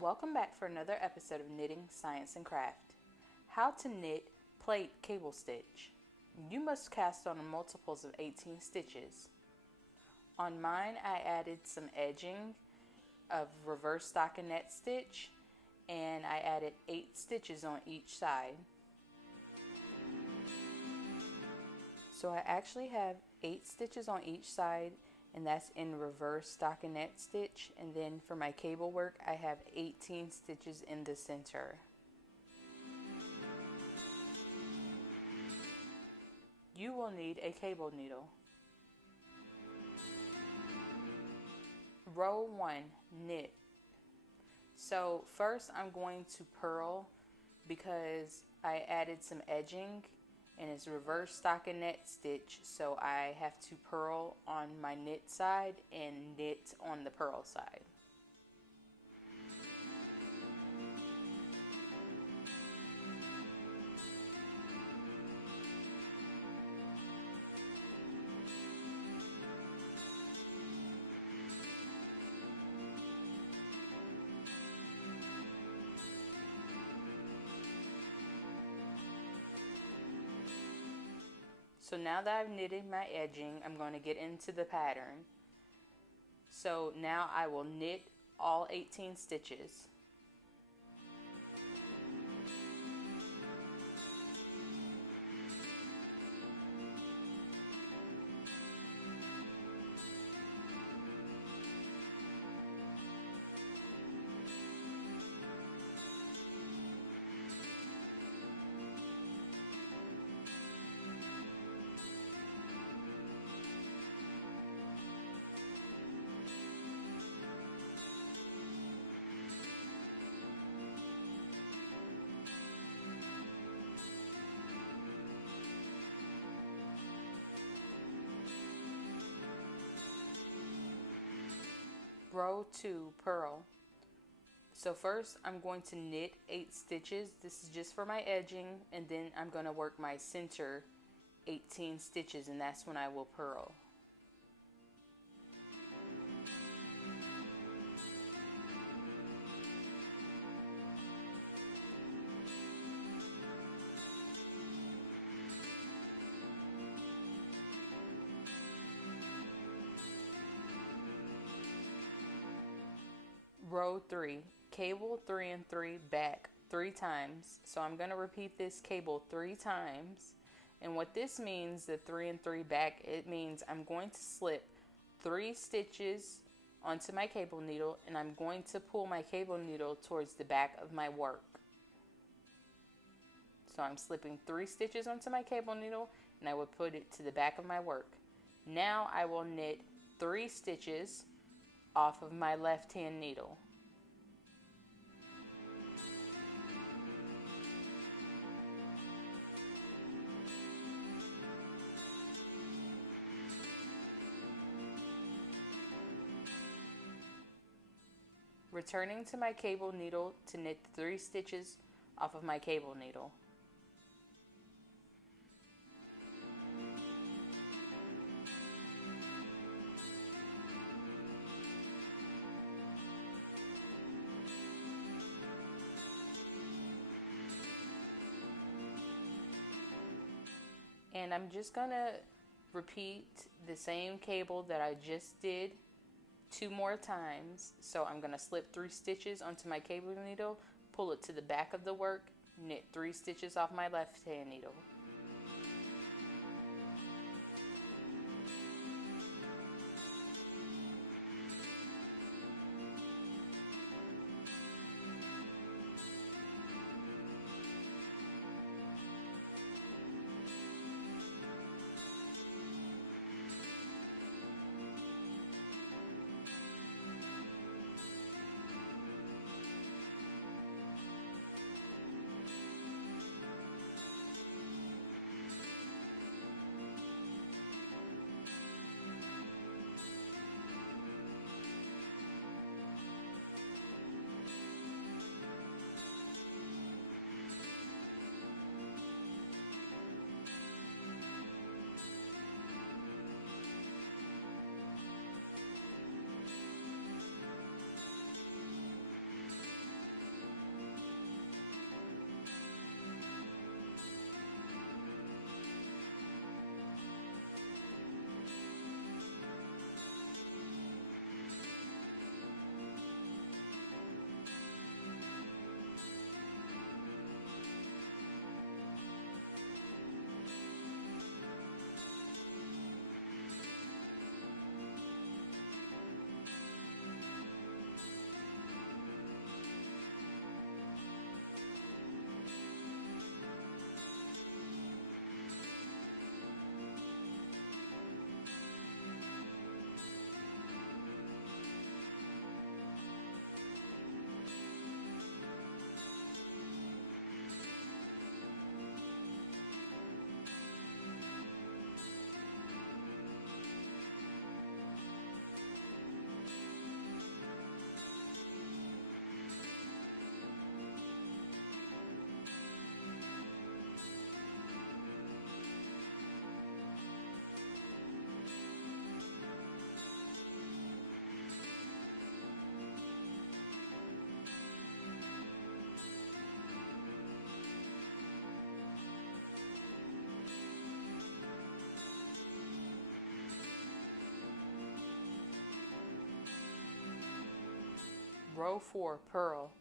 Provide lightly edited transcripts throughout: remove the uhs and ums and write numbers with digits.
Welcome back for another episode of Knitting, Science, and Craft. How to knit plait cable stitch. You must cast on multiples of 18 stitches. On mine, I added some edging of reverse stockinette stitch, and I added 8 stitches on each side. So I actually have 8 stitches on each side, and that's in reverse stockinette stitch. And then for my cable work, I have 18 stitches in the center. You will need a cable needle. Row 1, knit. So first I'm going to purl because I added some edging and it's reverse stockinette stitch, so I have to purl on my knit side and knit on the purl side. So now that I've knitted my edging, I'm going to get into the pattern. So now I will knit all 18 stitches. Row 2, purl. So first I'm going to knit 8 stitches. This is just for my edging, and then I'm going to work my center 18 stitches, and that's when I will purl. Row 3, cable 3 and 3 back 3 times. So I'm going to repeat this cable 3 times. And what this means, the 3 and 3 back, it means I'm going to slip 3 stitches onto my cable needle, and I'm going to pull my cable needle towards the back of my work. So I'm slipping 3 stitches onto my cable needle, and I will put it to the back of my work. Now I will knit 3 stitches off of my left hand needle. Returning to my cable needle to knit 3 stitches off of my cable needle. And I'm just gonna repeat the same cable that I just did 2 more times. So I'm gonna slip 3 stitches onto my cable needle, pull it to the back of the work, knit 3 stitches off my left hand needle. Row 4, purl.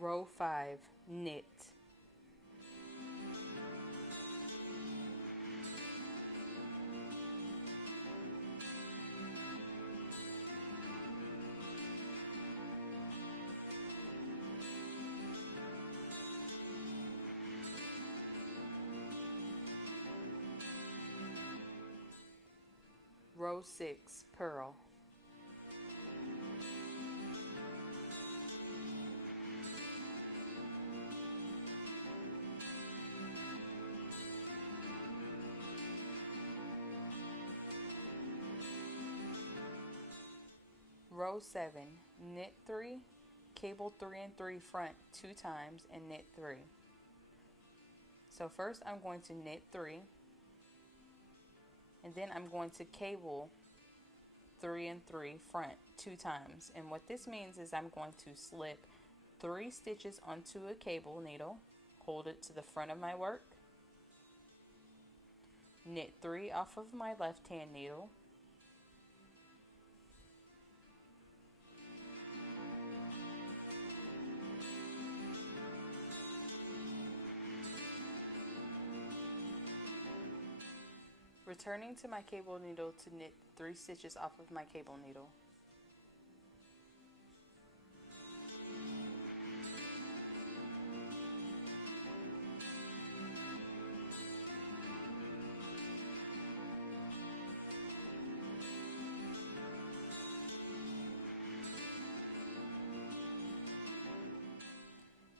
Row 5, knit. Row 6, purl. Row 7, knit 3, cable 3 and 3 front 2 times and knit 3. So first I'm going to knit 3, and then I'm going to cable 3 and 3 front 2 times. And what this means is I'm going to slip 3 stitches onto a cable needle, hold it to the front of my work, knit 3 off of my left hand needle, returning to my cable needle to knit 3 stitches off of my cable needle.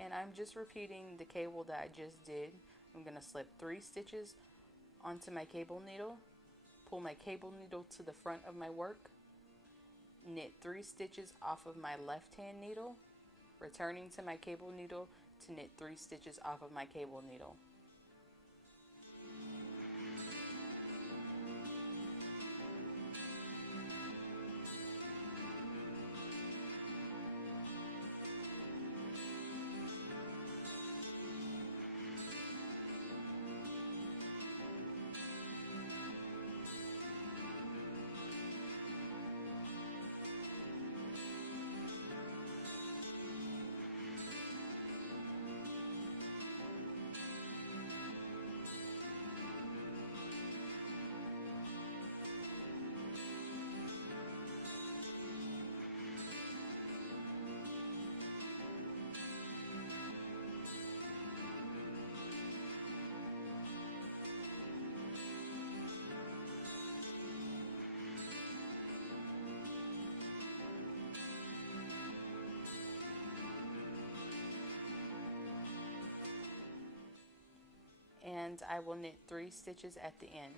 And I'm just repeating the cable that I just did. I'm going to slip 3 stitches onto my cable needle, pull my cable needle to the front of my work, knit 3 stitches off of my left hand needle, returning to my cable needle to knit 3 stitches off of my cable needle. And I will knit 3 stitches at the end.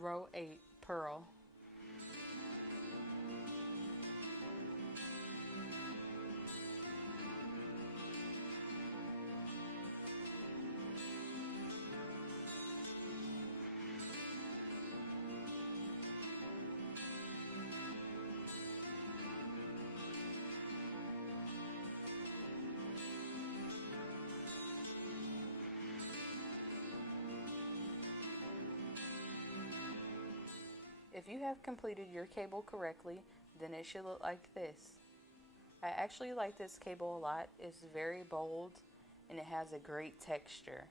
Row 8, purl. If you have completed your cable correctly, then it should look like this. I actually like this cable a lot. It's very bold and it has a great texture.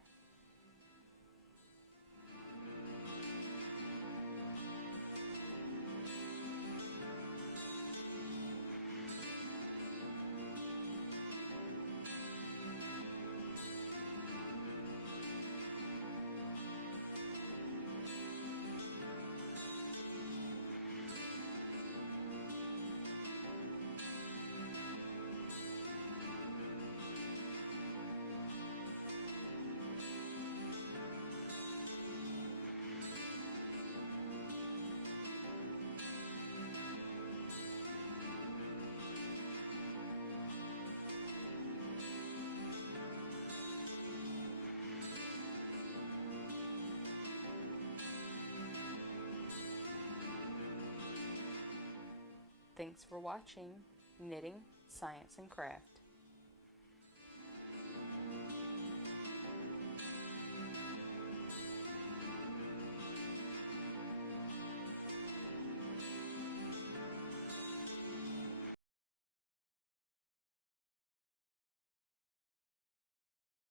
Thanks for watching Knitting, Science, and Craft.